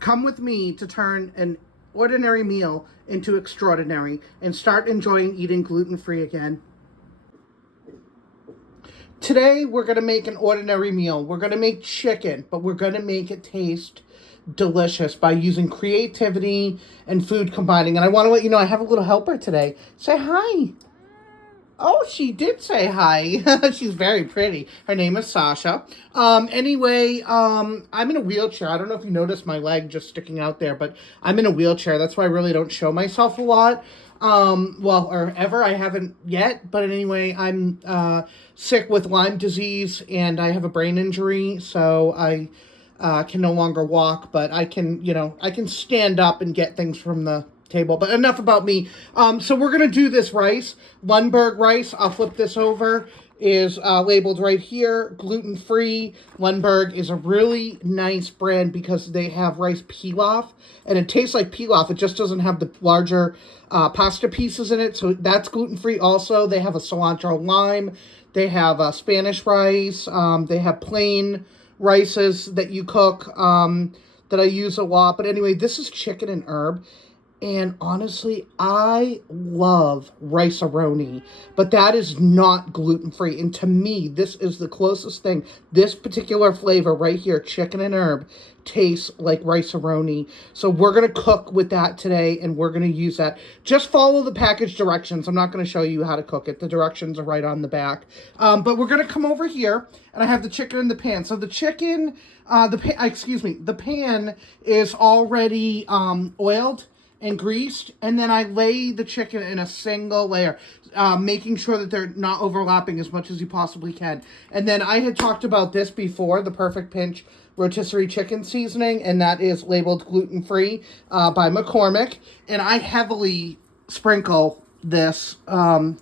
Come with me to turn an ordinary meal into extraordinary and start enjoying eating gluten-free again. Today, we're going to make an ordinary meal. We're going to make chicken, but we're going to make it taste delicious by using creativity and food combining. And I want to let you know I have a little helper today. Say hi. Oh, she did say hi. She's very pretty. Her name is Sasha. Anyway, I'm in a wheelchair. I don't know if you noticed my leg just sticking out there, but I'm in a wheelchair. That's why I really don't show myself a lot. Or ever. I haven't yet. But anyway, I'm sick with Lyme disease and I have a brain injury, so I can no longer walk, but I can stand up and get things from the table. But enough about me. So we're going to do this rice, Lundberg rice. I'll flip this over. Is labeled right here, gluten-free. Lundberg is a really nice brand because they have rice pilaf, and it tastes like pilaf. It just doesn't have the larger pasta pieces in it, so that's gluten-free also. They have a cilantro lime. They have Spanish rice. They have plain rices that you cook that I use a lot. But anyway, this is chicken and herb. And honestly, I love rice-a-roni, but that is not gluten-free. And to me, this is the closest thing. This particular flavor right here, chicken and herb, tastes like rice-a-roni. So we're going to cook with that today, and we're going to use that. Just follow the package directions. I'm not going to show you how to cook it. The directions are right on the back. But we're going to come over here, and I have the chicken in the pan. So the chicken, the pan is already oiled and greased, and then I lay the chicken in a single layer, making sure that they're not overlapping as much as you possibly can. And then I had talked about this before, the Perfect Pinch rotisserie chicken seasoning, and that is labeled gluten-free by McCormick, and I heavily sprinkle this. Let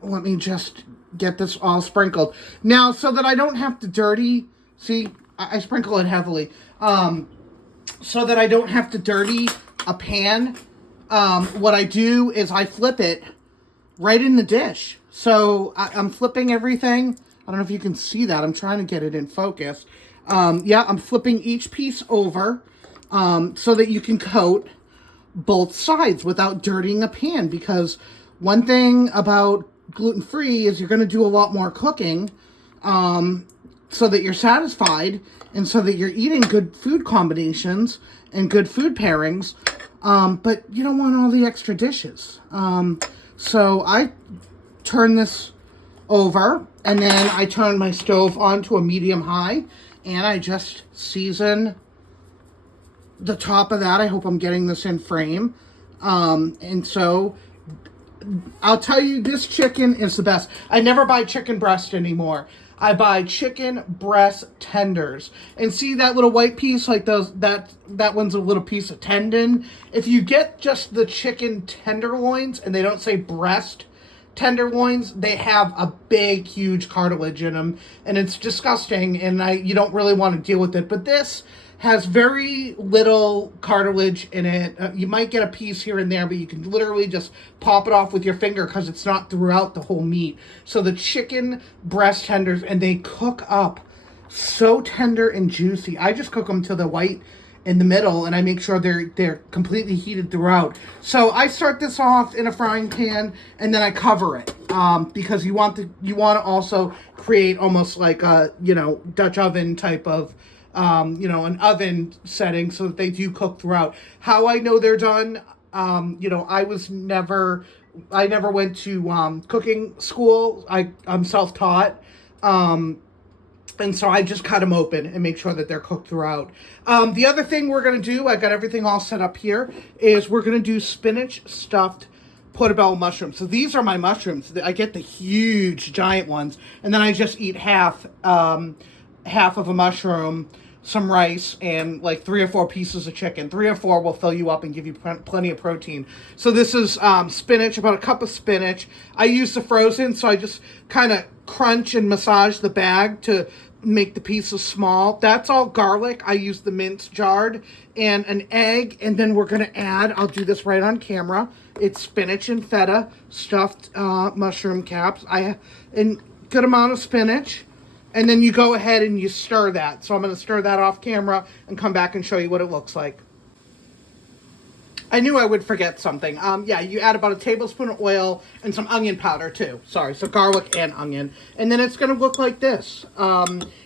me just get this all sprinkled. Now, so that I don't have to dirty, see, I sprinkle it heavily, so that I don't have to dirty a pan, what I do is I flip it right in the dish. So I'm flipping everything. I don't know if you can see that. I'm trying to get it in focus. I'm flipping each piece over so that you can coat both sides without dirtying a pan. Because one thing about gluten-free is you're going to do a lot more cooking so that you're satisfied and so that you're eating good food combinations and good food pairings, but you don't want all the extra dishes. So I turn this over, and then I turn my stove on to a medium-high, and I just season the top of that. I hope I'm getting this in frame. And so I'll tell you, this chicken is the best. I never buy chicken breast anymore. I buy chicken breast tenders. And see that little white piece, like those, that one's a little piece of tendon. If you get just the chicken tenderloins and they don't say breast tenderloins, they have a big, huge cartilage in them, and it's disgusting, and you don't really want to deal with it. But this has very little cartilage in it. You might get a piece here and there, but you can literally just pop it off with your finger because it's not throughout the whole meat. So the chicken breast tenders, and they cook up so tender and juicy. I just cook them to the white in the middle, and I make sure they're completely heated throughout. So I start this off in a frying pan, and then I cover it because you want to also create almost like a Dutch oven type of an oven setting so that they do cook throughout. How I know they're done, I never went to cooking school. I'm self-taught. And so I just cut them open and make sure that they're cooked throughout. The other thing we're going to do, I got everything all set up here, is we're going to do spinach stuffed portobello mushrooms. So these are my mushrooms. I get the huge, giant ones, and then I just eat half of a mushroom, some rice, and like 3 or 4 pieces of chicken. 3 or 4 will fill you up and give you plenty of protein. So this is spinach, about a cup of spinach. I use the frozen, so I just kind of crunch and massage the bag to make the pieces small. That's all garlic. I use the minced jarred, and an egg, and then we're going to add, I'll do this right on camera, it's spinach and feta stuffed mushroom caps. A good amount of spinach. And then you go ahead and you stir that. So I'm going to stir that off camera and come back and show you what it looks like. I knew I would forget something. Yeah, you add about a tablespoon of oil and some onion powder too. Sorry, so garlic and onion. And then it's going to look like this.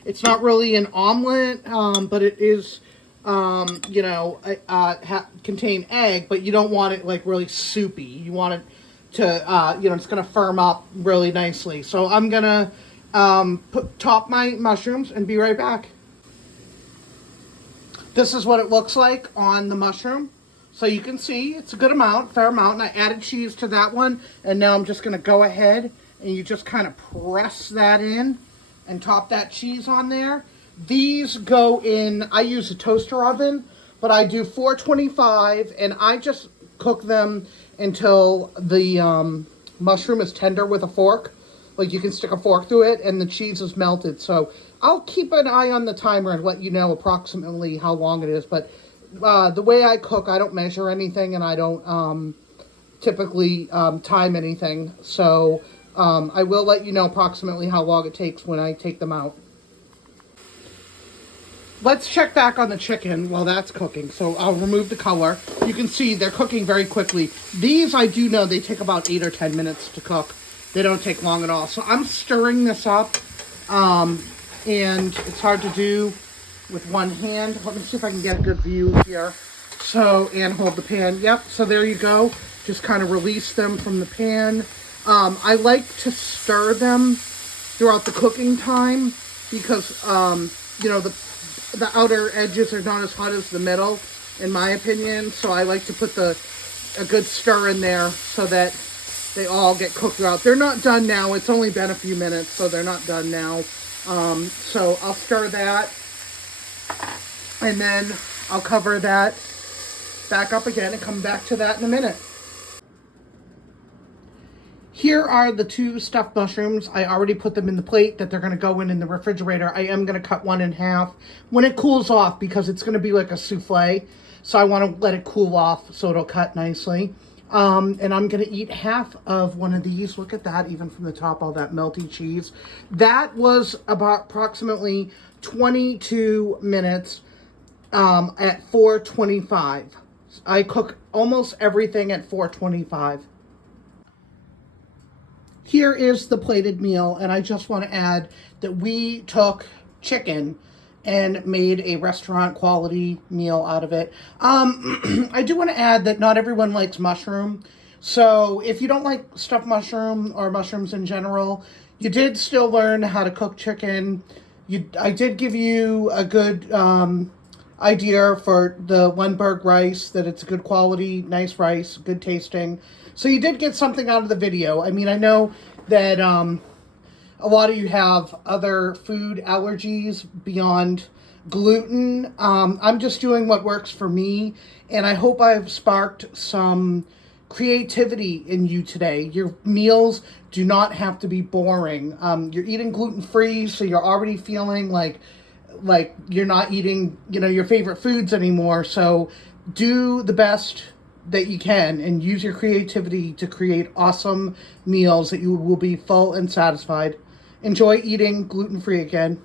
It's not really an omelet, but it is, contain egg, but you don't want it like really soupy. You want it to, it's going to firm up really nicely. So I'm going to top my mushrooms and be right back. This is what it looks like on the mushroom. So you can see it's a good amount, fair amount, and I added cheese to that one. And now I'm just going to go ahead and you just kind of press that in and top that cheese on there. These go in, I use a toaster oven, but I do 425 and I just cook them until the mushroom is tender with a fork. Like you can stick a fork through it and the cheese is melted. So I'll keep an eye on the timer and let you know approximately how long it is. But the way I cook, I don't measure anything and I don't typically time anything. So I will let you know approximately how long it takes when I take them out. Let's check back on the chicken while that's cooking. So I'll remove the color. You can see they're cooking very quickly. These, I do know, they take about 8 or 10 minutes to cook. They don't take long at all. So I'm stirring this up, and it's hard to do with one hand. Let me see if I can get a good view here. So, and hold the pan. Yep, so there you go. Just kind of release them from the pan. I like to stir them throughout the cooking time because, the outer edges are not as hot as the middle, in my opinion. So I like to put a good stir in there so that they all get cooked throughout. They're not done now. It's only been a few minutes, so they're not done now. So I'll stir that, and then I'll cover that back up again and come back to that in a minute. Here are the 2 stuffed mushrooms. I already put them in the plate that they're going to go in the refrigerator. I am going to cut one in half when it cools off because it's going to be like a souffle. So I want to let it cool off so it'll cut nicely. And I'm going to eat half of one of these. Look at that, even from the top, all that melty cheese. That was about approximately 22 minutes at 425. I cook almost everything at 425. Here is the plated meal, and I just want to add that we took chicken and made a restaurant quality meal out of it. I do want to add that not everyone likes mushroom. So if you don't like stuffed mushroom or mushrooms in general, you did still learn how to cook chicken. I did give you a good idea for the Lundberg rice, that it's a good quality, nice rice, good tasting. So you did get something out of the video. I mean, I know that a lot of you have other food allergies beyond gluten. I'm just doing what works for me, and I hope I've sparked some creativity in you today. Your meals do not have to be boring. You're eating gluten-free, so you're already feeling like you're not eating, your favorite foods anymore. So do the best that you can and use your creativity to create awesome meals that you will be full and satisfied. Enjoy eating gluten-free again.